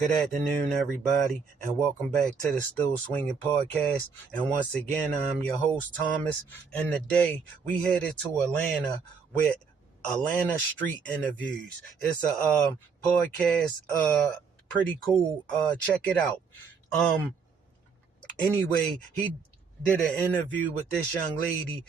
Good afternoon, everybody, and welcome back to the Still Swinging Podcast. And once again, I'm your host, Thomas. And today we headed to Atlanta with Atlanta Street Interviews. It's a podcast, pretty cool. Check it out. Anyway, he did an interview with this young lady.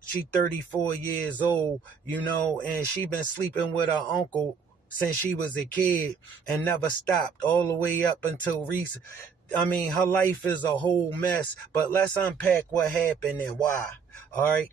She 34 years old, and she been sleeping with her uncle since she was a kid and never stopped all the way up until recent. I mean, her life is a whole mess, but let's unpack what happened and why. All right.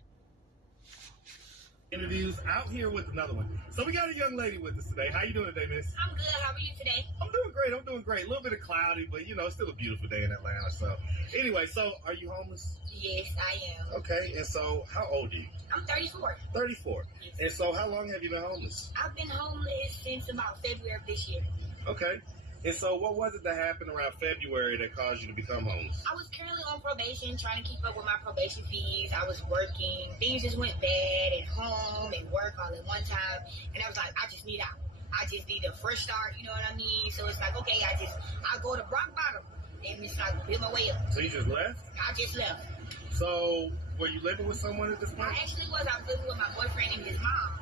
Interviews out here with another one. So we got a young lady with us today. How you doing today, miss? I'm good. How are you today? I'm doing great. A little bit of cloudy, but it's still a beautiful day in Atlanta. So anyway, so are you homeless? Yes, I am. Okay, and so how old are you? I'm 34. 34. Yes. And so how long have you been homeless? I've been homeless since about February of this year. Okay. And so what was it that happened around February that caused you to become homeless? I was currently on probation, trying to keep up with my probation fees. I was working. Things just went bad at home and work all at one time. And I was like, I just need out. I just need a fresh start, you know what I mean? So it's like, okay, I go to rock bottom and it's like build my way up. So you just left? I just left. So were you living with someone at this point? I actually was. I was living with my boyfriend and his mom.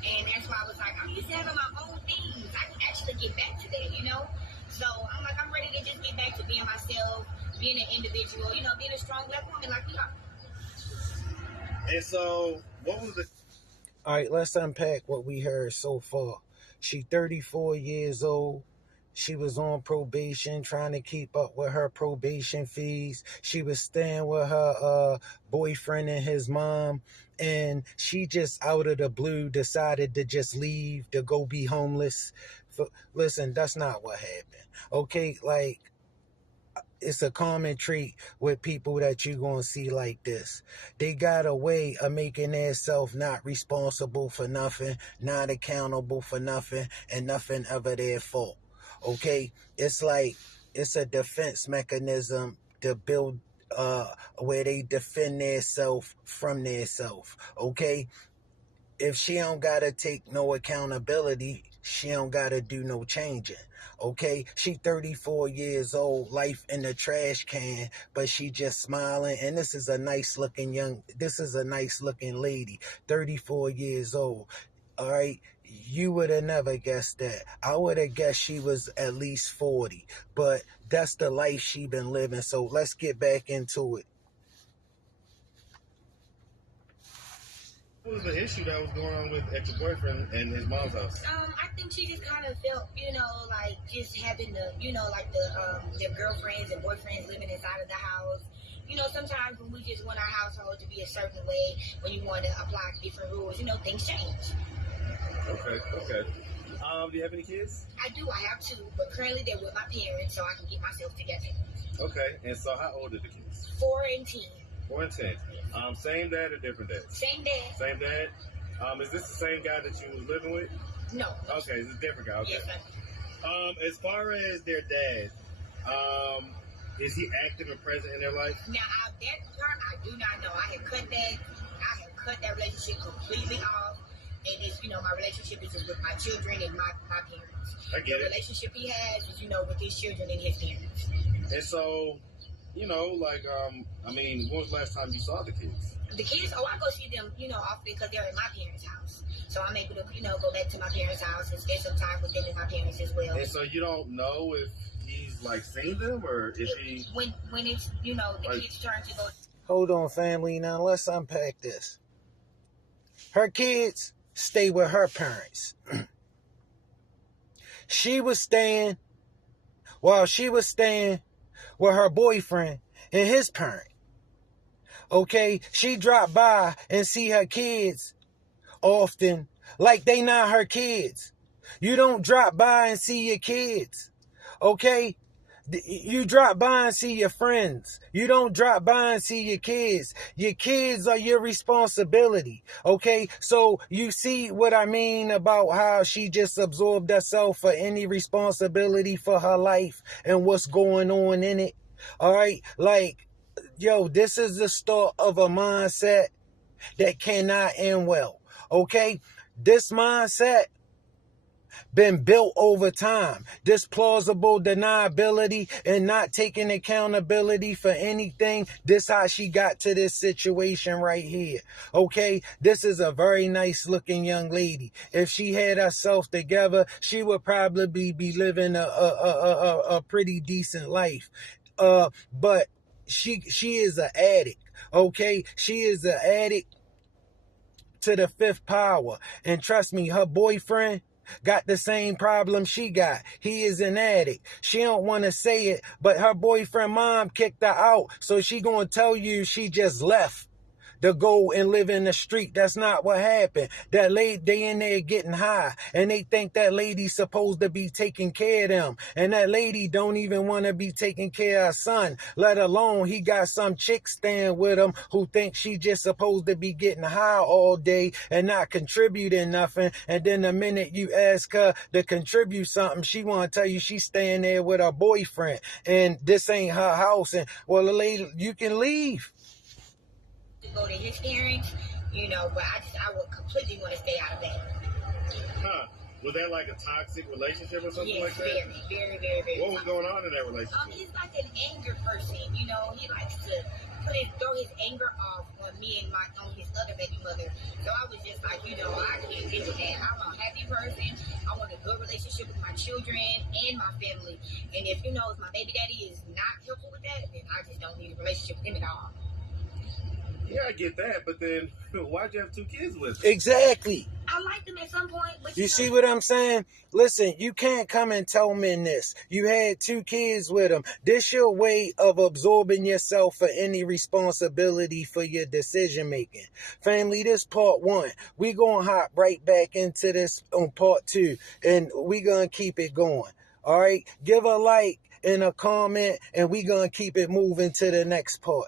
And that's why I was like, I'm used to having my own things. I can actually get back to that. So I'm like, I'm ready to just get back to being myself, being an individual, being a strong black woman like we are. And so what was the... All right, let's unpack what we heard so far. She 34 years old. She was on probation, trying to keep up with her probation fees. She was staying with her boyfriend and his mom. And she just out of the blue decided to just leave to go be homeless. Listen, that's not what happened. Okay, like, it's a common trait with people that you're going to see like this. They got a way of making themselves not responsible for nothing, not accountable for nothing, and nothing ever their fault. Okay? It's like, it's a defense mechanism to build where they defend themselves from themselves. Okay? If she don't gotta take no accountability, she don't gotta do no changing. Okay, she 34 years old, life in the trash can, but she just smiling. And this is a nice looking lady, 34 years old. All right, you would have never guessed that. I would have guessed she was at least 40, but that's the life she been living. So let's get back into it. What was the issue that was going on at your boyfriend and his mom's house? I think she just kind of felt, like just having their girlfriends and boyfriends living inside of the house. Sometimes when we just want our household to be a certain way, when you want to apply different rules, things change. Okay. Do you have any kids? I do. I have two, but currently they're with my parents, so I can get myself together. Okay. And so how old are the kids? 4 and 10. 4 and 10. Same dad or different dad? Same dad. Same dad? Is this the same guy that you was living with? No. Okay, it's a different guy. Okay. Yes, sir. As far as their dad, is he active and present in their life? Now, that part I do not know. I have cut that relationship completely off. And it's, my relationship is just with my children and my parents. I get the it. relationship he has is, with his children and his parents. And so, when was the last time you saw the kids? The kids, I go see them, often because they're in my parents' house. So I'm able to, go back to my parents' house and spend some time with them and my parents as well. And so you don't know if he's, seen them or if he... When it's, the kids' turn to go... Hold on, family. Now let's unpack this. Her kids stay with her parents. She was staying with her boyfriend and his parent. Okay, she dropped by and see her kids often like they not her kids. You don't drop by and see your kids. Okay? You drop by and see your friends. You don't drop by and see your kids. Your kids are your responsibility. Okay? So you see what I mean about how she just absorbed herself for any responsibility for her life and what's going on in it. All right? This is the start of a mindset that cannot end well. Okay? This mindset been built over time. This plausible deniability and not taking accountability for anything. This how she got to this situation right here. Okay, this is a very nice looking young lady. If she had herself together, she would probably be living a pretty decent life. But she is an addict. Okay, she is an addict to the fifth power. And trust me, her boyfriend got the same problem she got. He is an addict. She don't want to say it, but her boyfriend mom kicked her out. So she gonna tell you she just left to go and live in the street. That's not what happened. That lady, they in there getting high, and they think that lady's supposed to be taking care of them. And that lady don't even want to be taking care of her son, let alone he got some chick staying with him who thinks she just supposed to be getting high all day and not contributing nothing. And then the minute you ask her to contribute something, she want to tell you she's staying there with her boyfriend, and this ain't her house. And well, the lady, you can leave. To go to his parents, but I would completely want to stay out of that. Huh? Was that like a toxic relationship or something like that? Yes, very, very, very. What was going on in that relationship? He's like an anger person. He likes to throw his anger off on me and on his other baby mother. So I was just like, I can't deal with that. I'm a happy person. I want a good relationship with my children and my family. And if if my baby daddy is not helpful with that, then I just don't need a relationship with him at all. Yeah, I get that, but then why'd you have 2 kids with him? Exactly. I liked him at some point, but you see what I'm saying? Listen, you can't come and tell men this. You had 2 kids with him. This your way of absorbing yourself for any responsibility for your decision making. Family, this part 1. We gonna hop right back into this on part 2, and we gonna keep it going. All right, give a like and a comment, and we gonna keep it moving to the next part.